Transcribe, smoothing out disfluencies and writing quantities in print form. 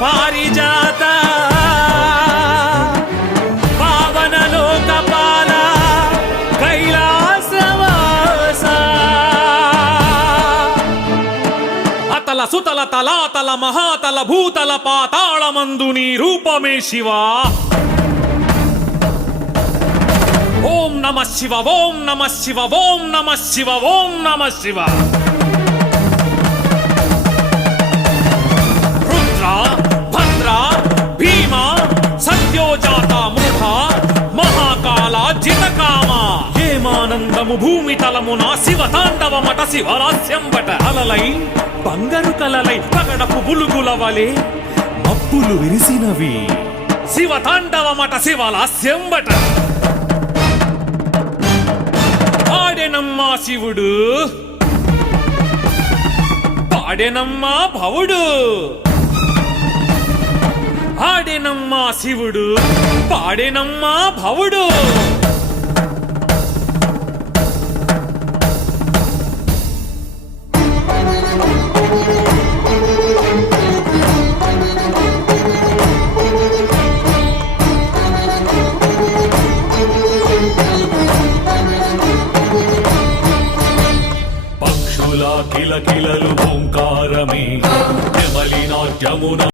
పారిజాత పావన లోకపాల కైలాసవాస అతల సుతల తలాతల మహాతల భూతల పాతాళమందు నీ రూపమే శివా. ఓం నమః శివ ఓం నమః శివ ఓం నమః శివ ఓం నమః శివ. రుద్ర భద్ర భీమ సత్యోజాత మృఢ మహాకాల జితకామ ఏమానందము భూమి తలమున శివ తాండవమట శివరాస్యంబట. అలలై బంగారు కలలై పగడపు బులుగుల వలె మబ్బులు విరిసినవి శివ తాండవమట శివలాస్యంబట. ఆడెనమ్మా శివుడు పాడెనమ్మా భవుడు. ఆడెనమ్మా శివుడు పాడెనమ్మా భవుడు. పక్షుల కిలకిలలు ఓంకారమే నెమలి నాట్యమున